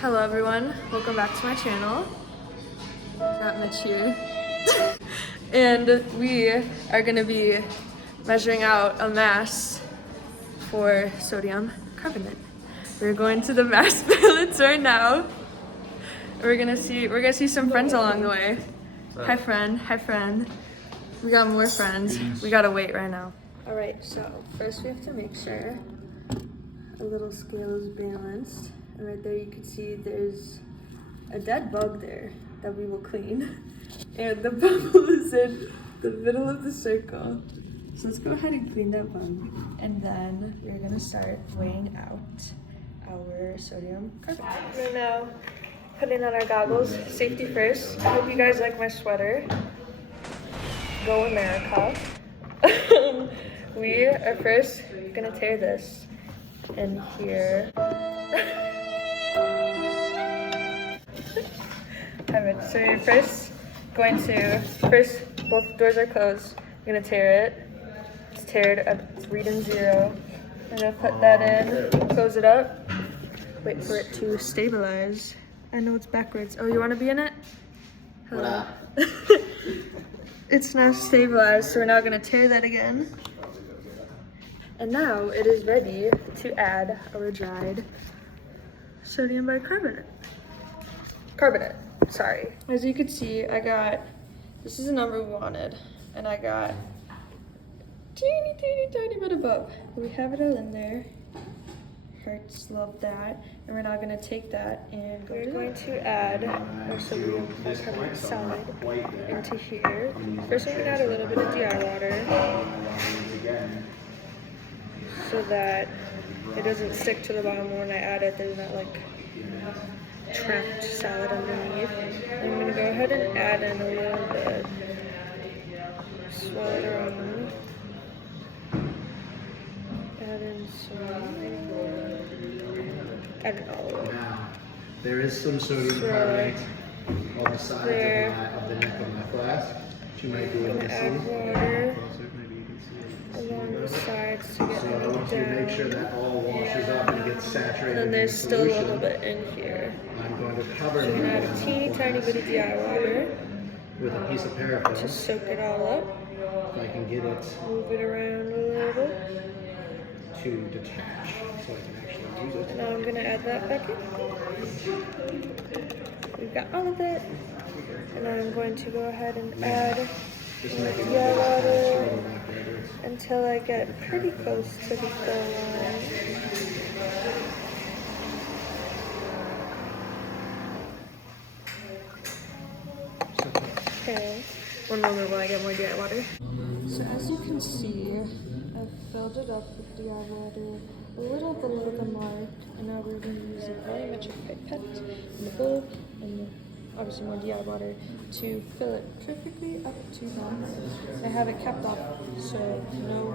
Hello everyone, welcome back to my channel. Got Mitch here. And we are gonna be measuring out a mass for sodium carbonate. We're going to the mass balance right now. We're gonna see some friends along the way. Hi friend. We got more friends. We gotta wait right now. All right, so first we have to make sure a little scale is balanced. And right there you can see there's a dead bug there that we will clean. And the bubble is in the middle of the circle. So let's go ahead and clean that bug. And then we're gonna start weighing out our sodium carbonate. We're now putting on our goggles, safety first. I hope you guys like my sweater. Go America. We are first gonna tear this in here. So we're first both doors are closed. We're gonna tear it. It's teared, it's reading 0. I'm gonna put that in, close it up, wait for it to stabilize. I know it's backwards. Oh, you wanna be in it? Hello. It's now stabilized, so we're now gonna tear that again. And now it is ready to add our dried sodium bicarbonate. Carbonate, sorry. As you can see, this is the number we wanted, and I got tiny bit above. We have it all in there. Hearts love that. And we're now gonna take that and we're going to add our sodium bicarbonate solid into here. First we're gonna add a little bit of DI water so that it doesn't stick to the bottom when I add it. There's not like trapped solid underneath. I'm gonna go ahead and add in a little bit. Swirl it around. Add in add it all over. Now, there is some sodium carbonate on the sides of the neck of my flask. You might be able to see. Add water along the sides to get it down. To make sure that all washes up and gets saturated. And then there's still a little bit in here. I'm going to cover So we're gonna add a tiny bit of DI water with a piece of paraffin to soak it all up. If I can get it Move it around a little bit to detach, so I can actually use it. Now I'm gonna add that back in. We've got all of it. And then I'm going to go ahead and add DI water until I get pretty close to the fill line. Okay, one moment while I get more DI water. So as you can see, I've filled it up with DI water a little below the mark, and now we're going to use a volumetric pipette in the bowl and obviously more DI water to fill it perfectly up to the mark. I have it capped off, so no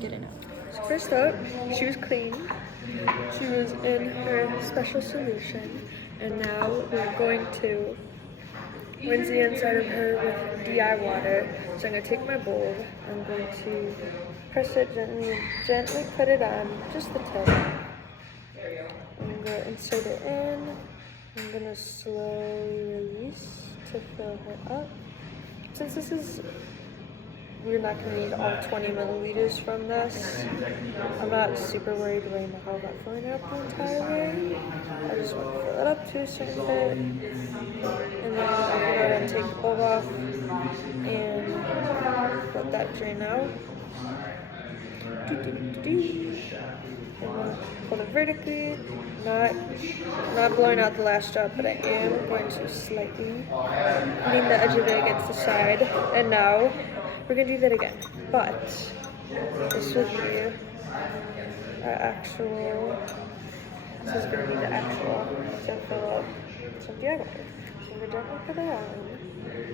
getting out. So first up, she was clean. She was in her special solution, and now we're going to rinse the inside of her with DI water. So I'm going to take my bowl, I'm going to press it gently put it on, just the tip. I'm going to insert it in. I'm going to slowly release to fill her up. Since we're not going to need all 20 milliliters from this, I'm not super worried right now about filling it up the entire way. I just want to fill it up to a certain bit, and then I'll go ahead and take the bulb off and let that drain out. And then hold it vertically, not blowing out the last drop, but I am going to slightly lean the edge of it against the side. And now we're gonna do that again, but this will be our actual. This is gonna be the actual to fill up some DI water. So we're gently put it on,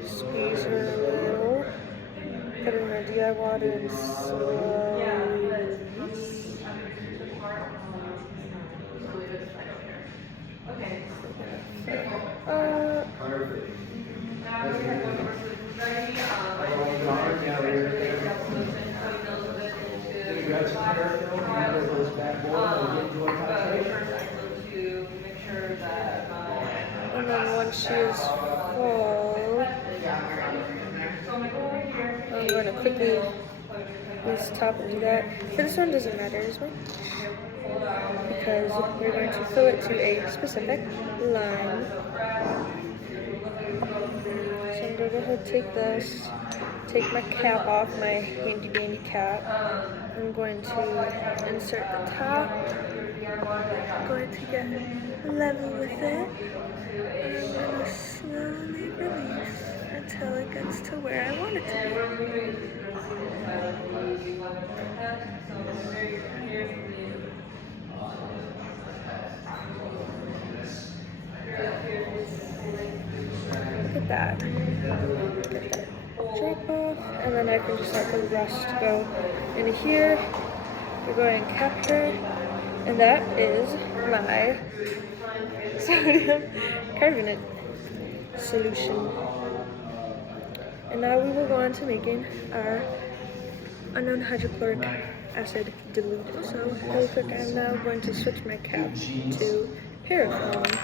squeeze her a little, put in our DI water and slowly release. she is full. I'm going to quickly use the top and do that. For this one, doesn't matter as much because we're going to fill it to a specific line. So I'm going to go ahead and take this, take my cap off, my handy dandy cap. I'm going to insert the top. I'm going to get level with it. And I'm going to slowly release until it gets to where I want it to be. Look at that. Get that drape off, and then I can just let the rest go in here. We're going to capture, and that is my sodium carbonate solution. And now we will go on to making our unknown hydrochloric acid dilute. So real quick, I'm now going to switch my cap to paraffin.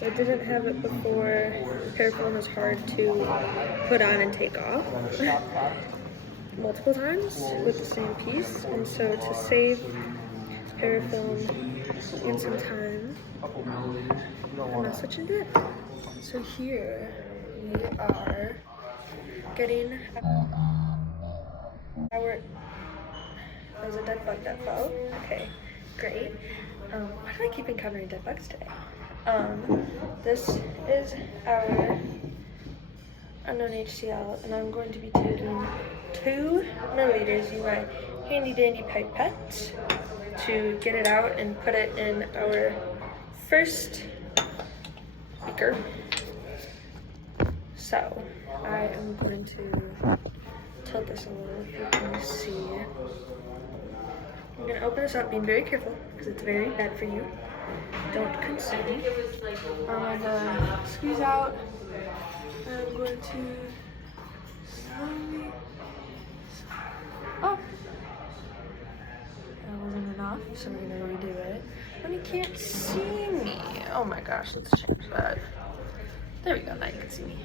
I didn't have it before. Paraffin was hard to put on and take off multiple times with the same piece, and so to save paraffin and some time, I'm not switching to it. So here we are getting our. There's a dead bug that fell. Okay, great. Why do I keep encountering dead bugs today? This is our unknown HCl, and I'm going to be taking 2 milliliters using my handy dandy pipette to get it out and put it in our first beaker. So I am going to tilt this a little if you can see. I'm going to open this up, being very careful because it's very bad for you. Don't consume. I'm going to squeeze out, and I'm going to slowly. Oh! That wasn't enough, so we're going to redo it. When you can't see me. Oh my gosh, let's change that. There we go, now you can see me.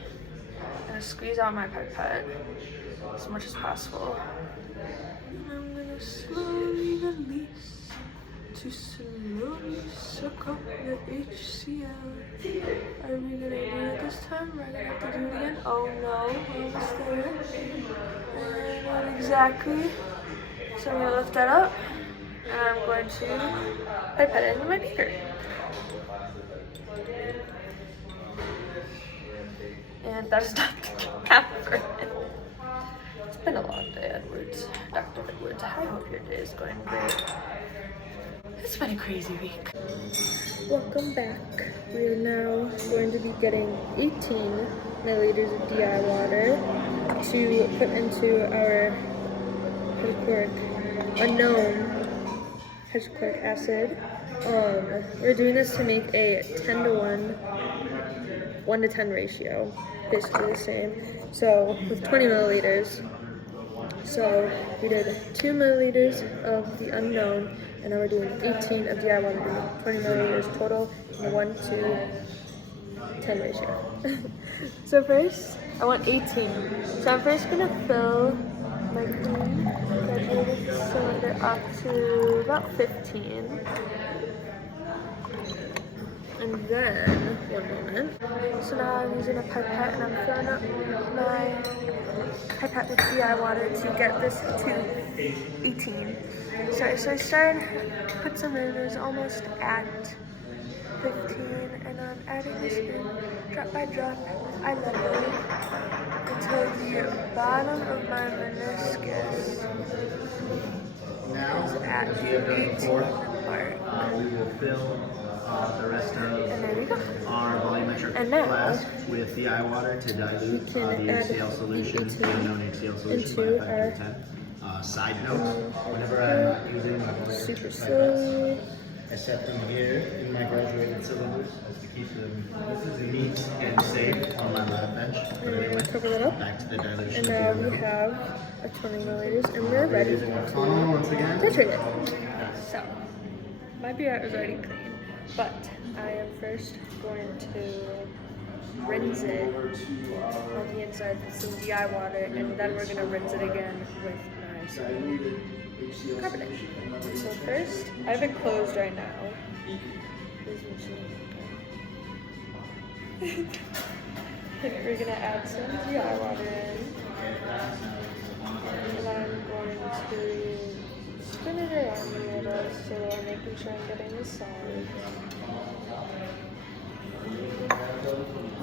I'm going to squeeze out my pipette as much as possible. And I'm going to slowly release to slowly suck up the HCl. Are we gonna do it this time? We're gonna have to do it again. Oh no, we're almost there. And not exactly. So I'm gonna lift that up, and I'm going to pipette it into my beaker. And that is Dr. Catherine. It's been a long day, Edwards. Dr. Edwards, I hope your day is going great. It's been a crazy week. Welcome back. We are now going to be getting 18 milliliters of DI water to put into our unknown hydrochloric acid. We're doing this to make a 10 to 1 to 10 ratio, basically the same. So with 20 milliliters. So we did 2 milliliters of the unknown, and now we're doing 18 of DI water, doing 20 milliliters total in a 1 to 10 ratio. So first, I want 18. So I'm first gonna fill my clean graduated cylinder up to about 15. And then, one moment. So now I'm using a pipette, and I'm filling up my pipette with DI water to get this to 18. So I started to put some in, it was almost at 15, and I'm adding this in drop by drop. I level until the bottom of my meniscus is at the 18 mark. We will fill the rest of our volumetric And now, flask with the eye water to dilute the HCl solution, the unknown HCl solution by a factor of 10. Side note, whenever I'm not using my volumetric pipettes, I set them here in my graduated cylinders as to keep them neat and safe on my lab bench. But anyway, cover that up. back to the dilution. And now we have a 20 milliliters, and we're ready to once again. titrate it. So, my beer is already clean, but I am first going to rinse it on the inside with some DI water, and then we're gonna rinse it again with my carbonate. So first, I have it closed right now. We're gonna add some DI water in, and I'm going to spin it around a little so I'm making sure I'm getting this solid.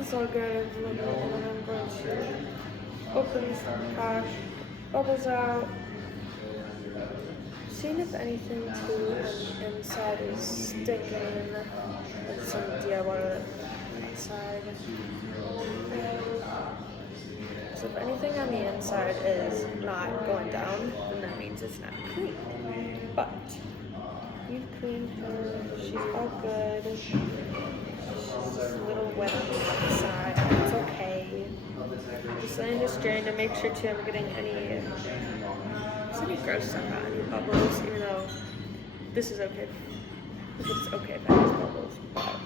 It's all good, and then I'm going to open some cash, bubbles out, seeing if anything too on the inside is sticking, with some DI water inside. So if anything on the inside is not going down, then that means it's not clean. But we've cleaned her, she's all good. She's a little wet on the inside, it's okay. Just letting this drain to make sure too I'm getting any gross stuff out, any bubbles, even though this is okay. It's okay if I use bubbles, but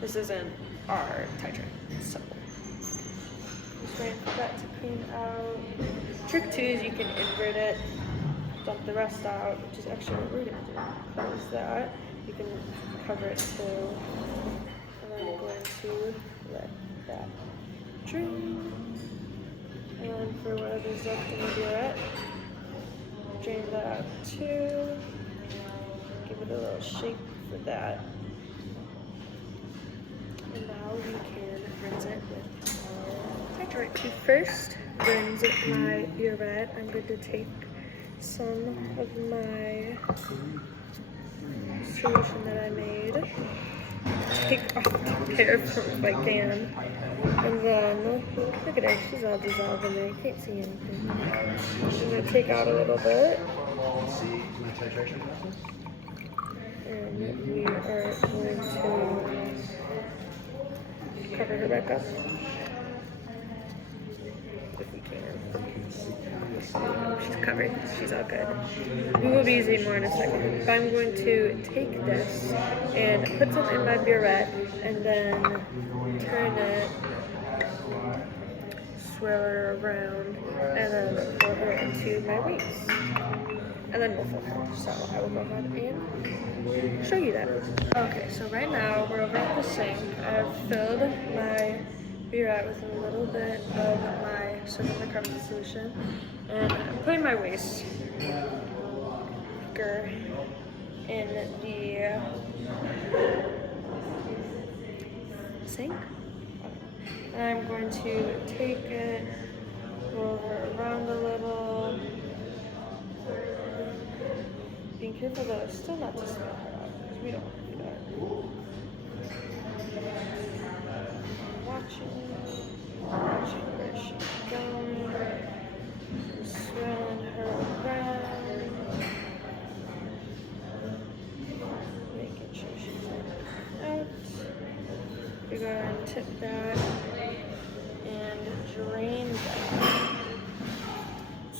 this isn't our titrant, so just waiting for that to clean out. Trick 2 is you can invert it, dump the rest out, which is actually what we're gonna do. Close that. You can cover it too, and then I'm going to let that drain. And then for whatever's left in the burette, drain that out too. Give it a little shake for that. And now we can rinse it with our Hydrochloric. To first rinse my burette, I'm going to take some of my solution that I made, take off the hair from my can, and then, look at her, she's all dissolved in there, you can't see anything. I'm going to take out a little bit. See my titration process? And we are going to cover her back up, if we can. She's covered, she's all good. We will be using more in a second. But I'm going to take this and put some in my burette and then turn it, swirl her around, and then pour her into my waist. And then we'll fill her. So I will go ahead and show you that. Okay, so right now we're over at the sink. I've filled my burette with a little bit of my sodium bicarbonate solution, and I'm putting my waist in the sink. And I'm going to take it, roll her around a little, being careful that it's still not to spill her out, because we don't want to do that. Watching where she's going, swirling her around, making sure she's out. We're going to tip that and drain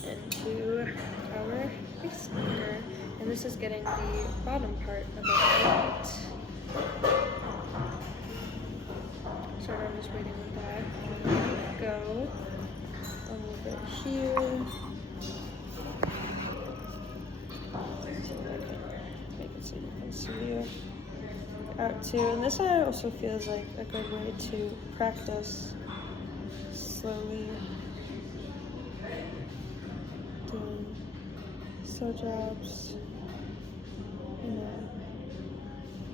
that into our ice maker. And this is getting the bottom part of it out. So I'm just waiting with that. Go a little bit here. Make it so you can see out too. And this also feels like a good way to practice slowly doing slow drops,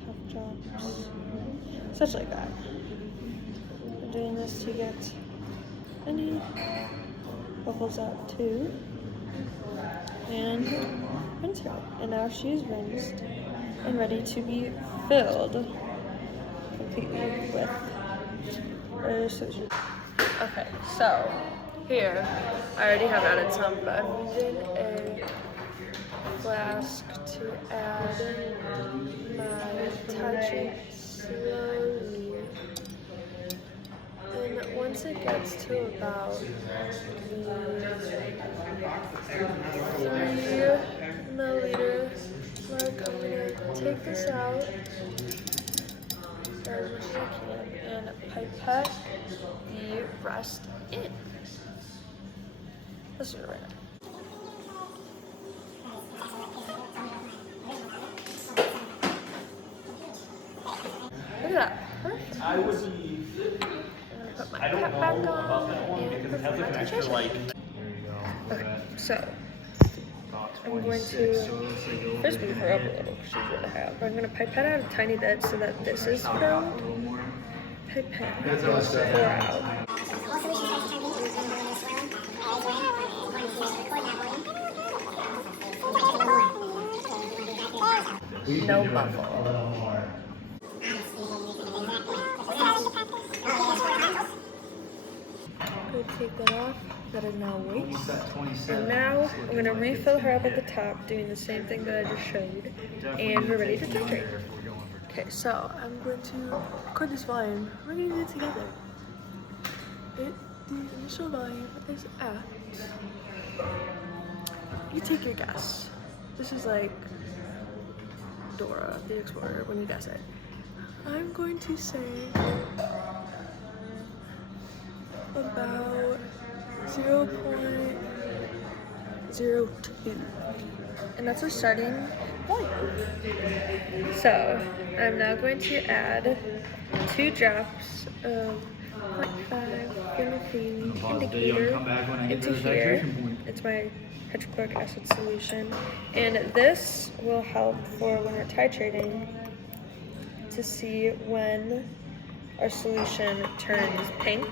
half drops, such like that. We're doing this to get any bubbles out too, and rinse her. And now she's rinsed and ready to be filled completely with her solution. Okay, so here I already have added some, but I'm using a flask to add my Titration slowly. And once it gets to about the 3 milliliter mark, I'm going to take this out as much as I can and pipette the rest in. Let's do it right now. Look at that. Perfect. I would. Put my I don't cap know back about on that one and because it put has my like an extra titration. like. Okay, so About I'm going 26, to so it looks like it'll first be beat her up a little because she's gonna have. I'm gonna pipette out a tiny bit so that this is filled. Pipette. That's what I said. Pour out. No bubble. Go take that off. That is now waste. And now I'm going to refill her up at the top, doing the same thing that I just showed. And we're ready to titrate. Okay, so I'm going to record this volume. We're going to do it together. The initial volume is at. You take your guess. This is like Dora the Explorer when you guess it. I'm going to say about 0.02, and that's our starting volume. So I'm now going to add 2 drops of 0.5 phenolphthalein indicator into here. It's my hydrochloric acid solution, and this will help for when we're titrating to see when our solution turns pink,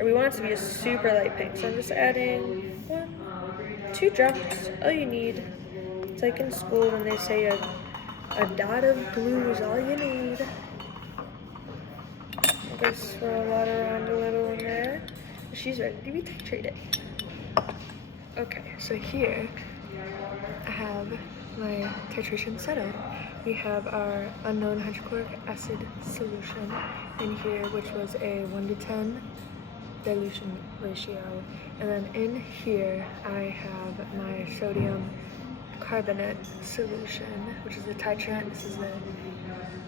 or we want it to be a super light pink. So I'm just adding 2 drops. All you need. It's like in school when they say a dot of glue is all you need. I'll just swirl that around a little in there. She's ready to be titrated. Okay, so here I have my titration setup. We have our unknown hydrochloric acid solution in here, which was a 1:10 dilution ratio. And then in here I have my sodium carbonate solution, which is the titrant. This is the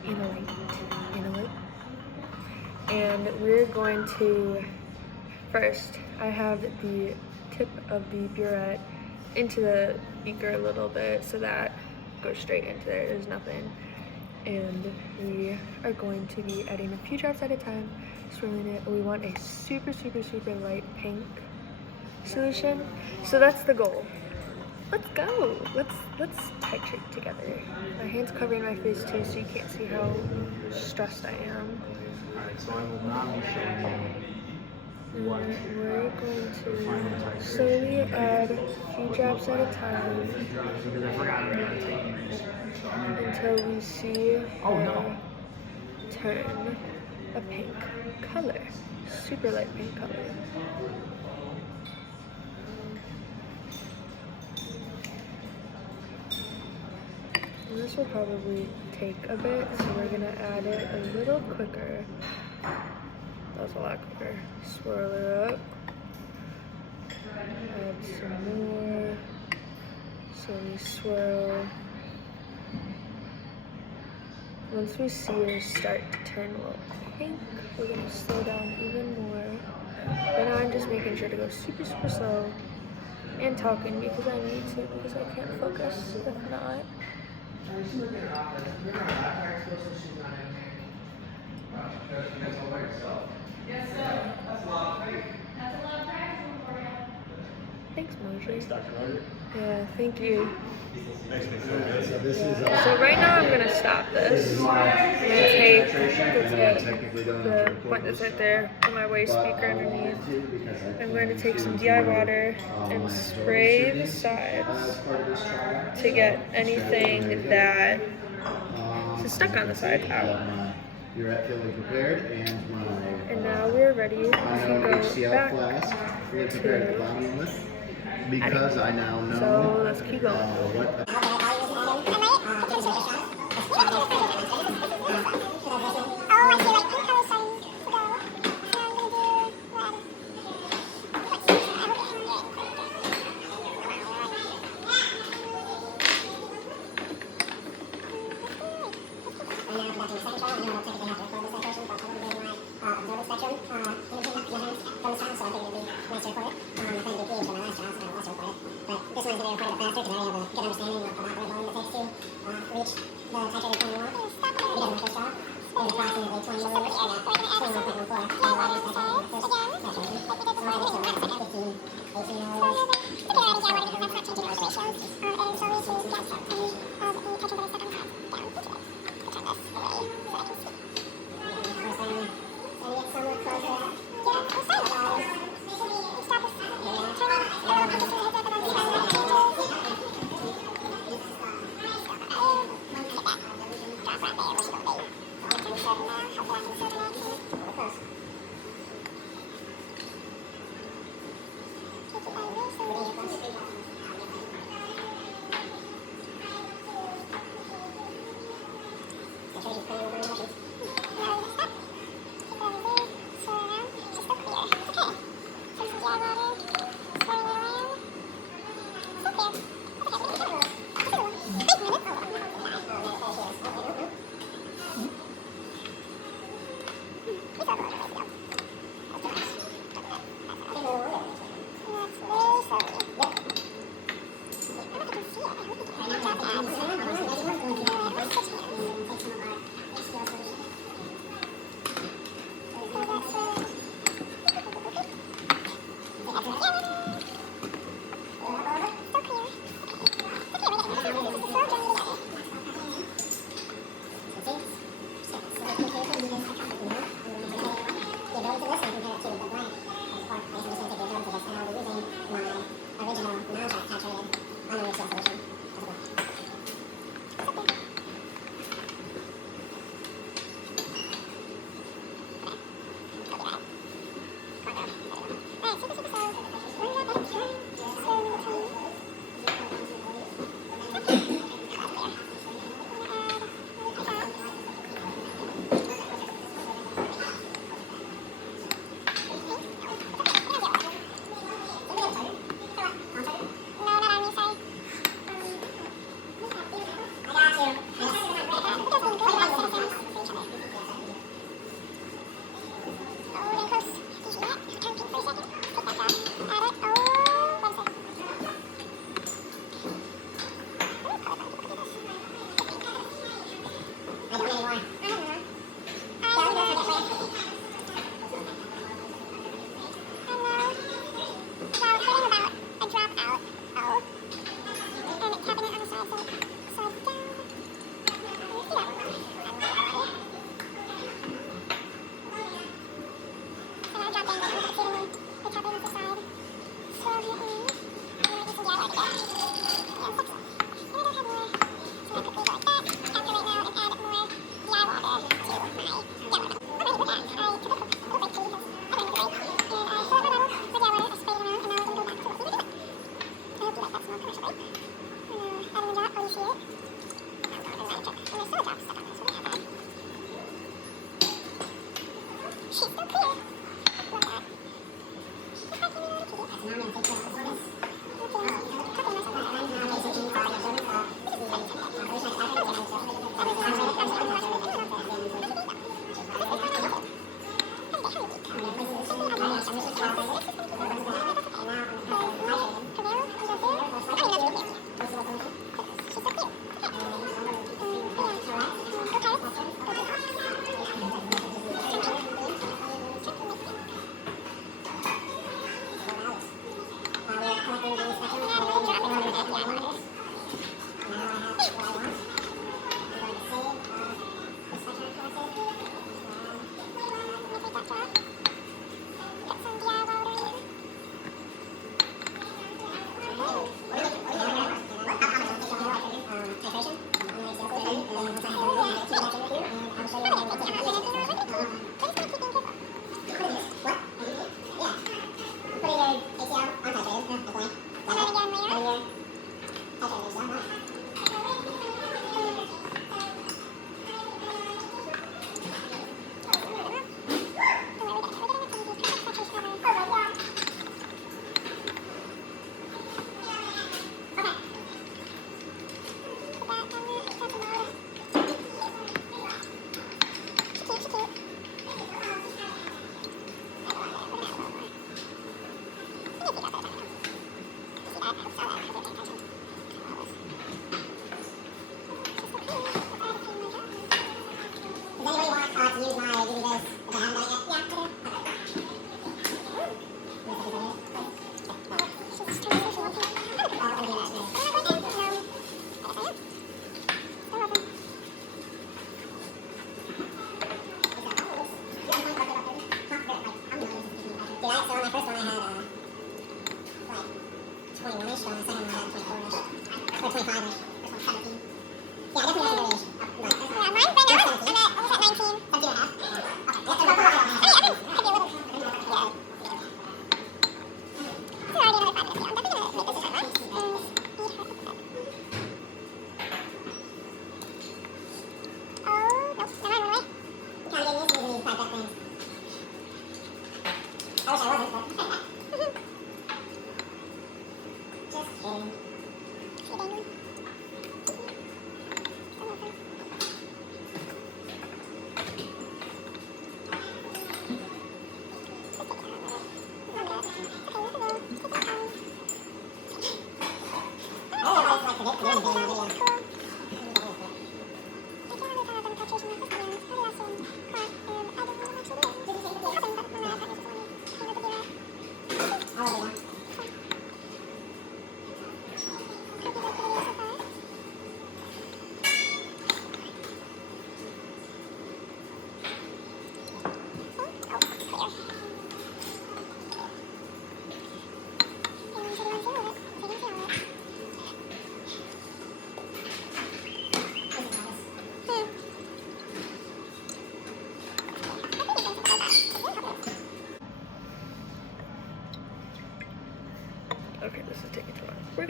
analyte. And we're going to, first, I have the tip of the burette into the beaker a little bit so that goes straight into there. There's nothing. And we are going to be adding a few drops at a time, swirling it. We want a super, super, super light pink solution. So that's the goal. Let's go. Let's titrate together. My hand's covering my face too, so you can't see how stressed I am. Alright, so I will not be showing you what We're going to slowly add a few drops at a time because I forgot I'm not taking these. until we see her turn a pink color, super light pink color. And this will probably take a bit, so we're gonna add it a little quicker. That was a lot quicker. Swirl it up. Add some more. So we swirl. Once we see her start to turn a little pink, we're gonna slow down even more. Right now I'm just making sure to go super, super slow and talking because I need to, because I can't focus if not. Thanks, Marjorie. Thanks, Dr. Margaret. Yeah, thank you. Thanks, Nick. So this is So right now I'm gonna stop this. I'm gonna take technically going the point that's right there on my waist speaker underneath. I'm going to take some DI water and spray the sides to get anything that is stuck on the side out. You're at fully prepared, and And now we're ready to go HCl back flask fully prepared to bottom with, because I now know So let's keep going. what. absorbance spectrum imaging measurements from this trial, so I figured it'd be nice to record it. I couldn't do pH for my last trial, so I also recorded it. But this one's going to be recorded faster because I already have a good understanding of about what volume it takes to reach the titrated point we want. He doesn't like this draw. There's approximately 20 milliliters and 21.14 for the water saturation. So we're going to get to around 15, 18 milliliters.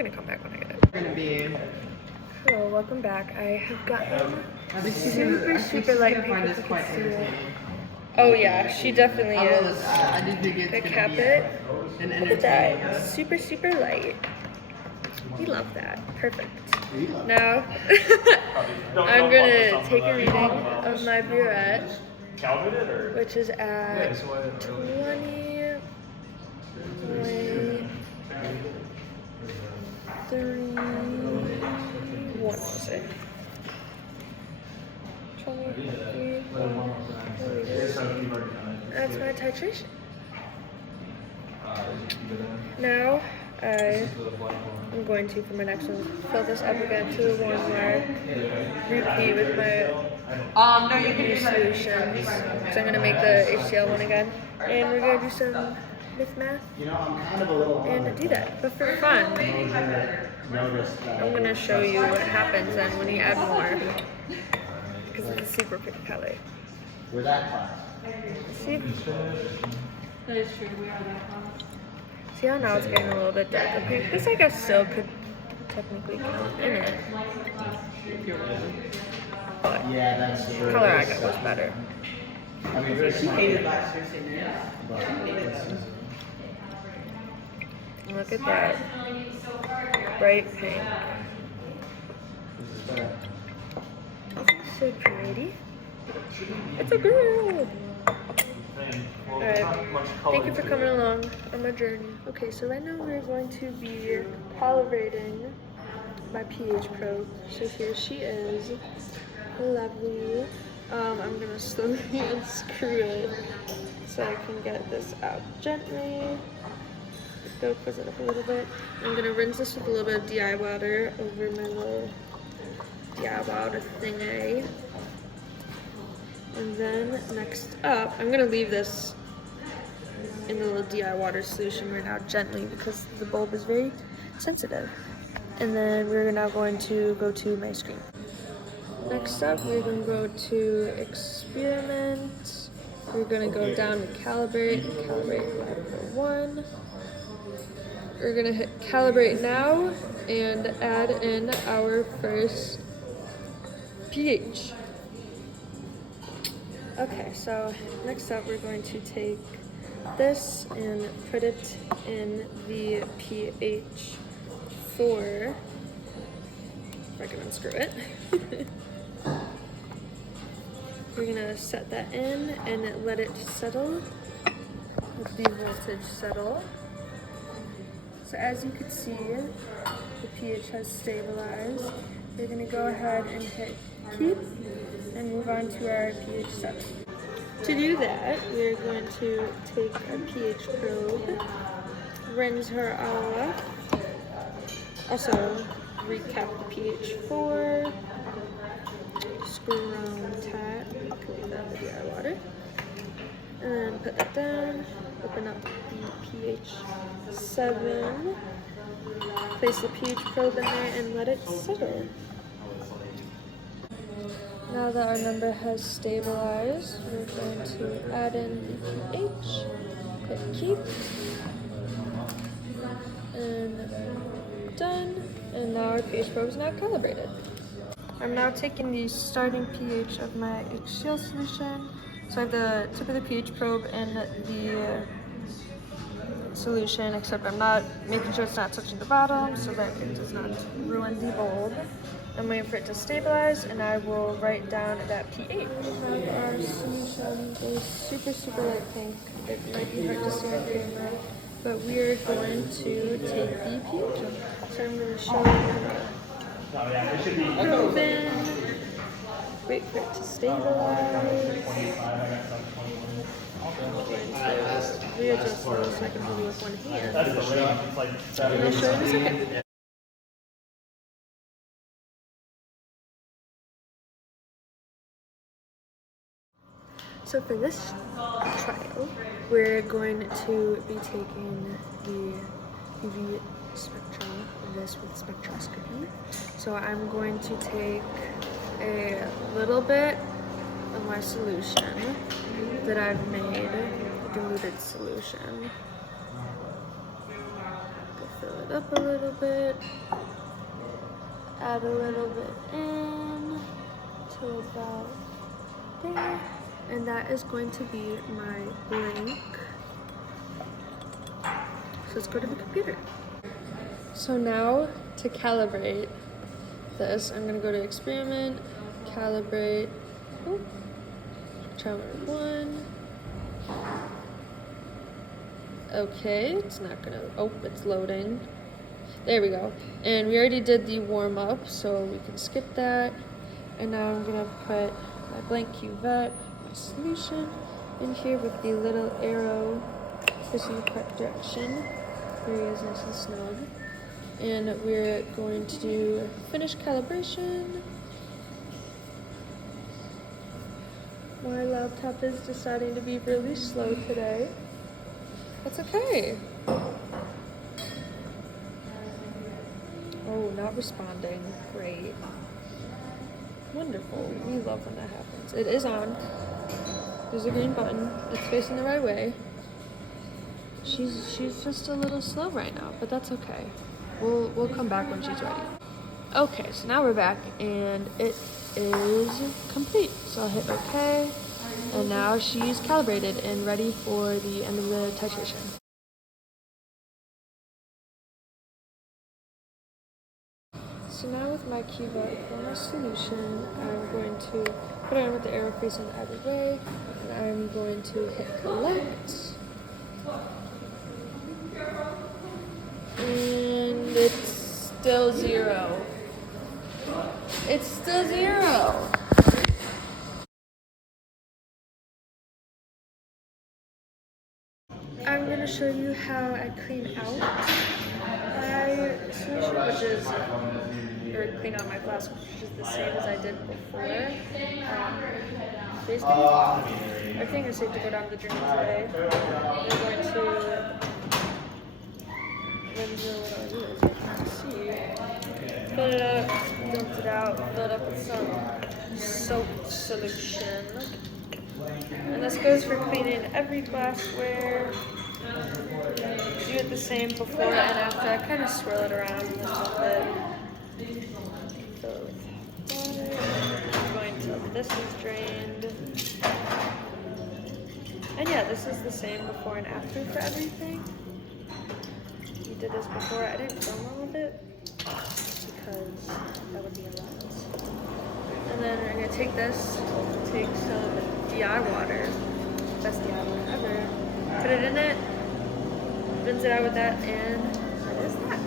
gonna come back when I get it. We're gonna be. Hello, welcome back. I have gotten I think super light gonna find pink, this if you quite can see it. entertaining. Oh yeah, she definitely I will. is. I do think it's The gonna cap be it. an Look at entertaining. that. Super light. We love that. Perfect. We love Now, I'm gonna take a reading of my burette, which is at 20.31. What was it? 23. That's my titration. Now, I'm going to, for my next one, fill this up again to the one where repeat with my No, you can new do that. solutions. So I'm going to make the HCl one again. And we're going to do some myth math You know, I'm kind of a little and do that. But for fun, noticed that. I'm going to show you what happens then when you add more. Because it's a super pretty color. We're that class. See? That is true. We are that class. See how now it's getting a little bit darker pink? This I guess still could technically count in it. But Yeah, that's the true. color I got was better. I mean, it's not Hated last year, same year. but Look at that. Bright pink. So pretty. It's a girl! Alright, thank you for coming along on my journey. Okay, so right now we're going to be calibrating my pH probe. So here she is. Lovely. I'm gonna slowly unscrew it so I can get this out gently. Go close it up a little bit. I'm gonna rinse this with a little bit of DI water over my little DI water thingy. And then next up, I'm gonna leave this in the little DI water solution right now gently because the bulb is very sensitive. And then we're now going to go to my screen. Next up, we're gonna go to experiment. We're gonna go down to calibrate level 1. We're gonna hit calibrate now and add in our first pH. Okay, so next up we're going to take this and put it in the pH 4. If I can unscrew it. We're gonna set that in and let it settle. Let the voltage settle. So as you can see, the pH has stabilized. We're gonna go ahead and hit keep and move on to our pH 7. To do that, we're going to take our pH probe, rinse her off, also recap the pH 4, screw around tight, leave that in the DI water, and then put that down, open up the pH 7, place the pH probe in there and let it settle. Now that our number has stabilized, we're going to add in the pH, hit keep, and done. And now our pH probe is now calibrated. I'm now taking the starting pH of my HCl solution. So I have the tip of the pH probe in the solution, except I'm not making sure it's not touching the bottom so that it does not ruin the bulb. I'm waiting for it to stabilize and I will write down that pH. We have our solution is super light pink. It might be hard to see on camera, but we're going to take the pH. So I'm going to show you probe in, wait for it to stabilize. I'm going to readjust those so I can hold it with one hand. And I'll show you in a second. So for this trial, we're going to be taking the UV spectrum of this with spectroscopy. So I'm going to take a little bit of my solution that I've made, diluted solution. Fill it it up a little bit, add a little bit in to about there, and that is going to be my blank. So let's go to the computer. So now to calibrate this, I'm gonna go to experiment, calibrate, spectrometer 1. Okay, it's not gonna, it's loading. There we go. And we already did the warm up, so we can skip that. And now I'm gonna put my blank cuvette, my solution in here with the little arrow facing the correct direction. Here he is, nice and snug. And we're going to do finish calibration. My laptop is deciding to be really slow today. That's okay. Oh, not responding. Great. Wonderful. We love when that happens. It is on. There's a green button. It's facing the right way. She's just a little slow right now, but that's okay. We'll come back when she's ready. Okay, so now we're back and it is complete. So I'll hit OK, and now she's calibrated and ready for the end of the titration. So now with my cuvette for my solution, I'm going to put it on with the arrow facing either way, and I'm going to hit collect. And it's still 0. It's still 0. I'm going to show you how I clean out my solution, which is, or clean out my flask, which is the same as I did before. Basically, everything is safe to go down the drain today. We're going to fill it up, dump it out, fill it up with some soap solution. And this goes for cleaning every glassware. Do it the same before and after. I kind of swirl it around a little bit. Fill it with water. I'm going until this is drained. And yeah, this is the same before and after for everything. We did this before. I didn't film all of it because that would be a lot. And then we're gonna take this, take some DI water, best DI water ever, put it in it, rinse it out with that, and that is that.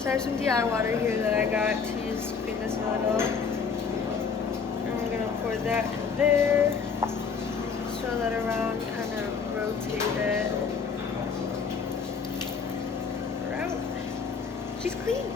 So I have some DI water here that I got to use to clean this nozzle. And we're gonna pour that in there, swirl that around, kind of rotate it. She's clean.